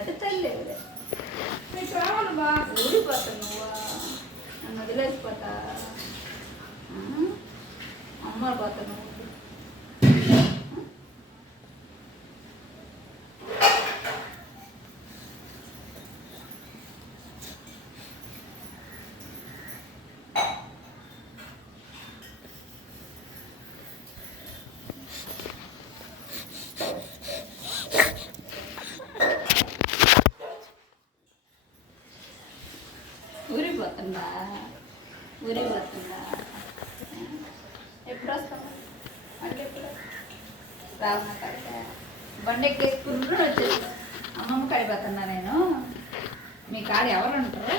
అటు తల్లి నీకు రావాలి బా ఊడిపోతా నువ్వు నన్ను వదిలేసిపోతా అమ్మ పోతా నువ్వు ఊరిపోతుందా ఎప్పుడు వస్తావు అంటే ఎప్పుడు రావణ కాడిక బండి ఎక్కేసుకుంటూ వచ్చేసి అమ్మమ్మ కాడిపోతున్నా నేను మీ కాడ ఎవరు ఉంటారు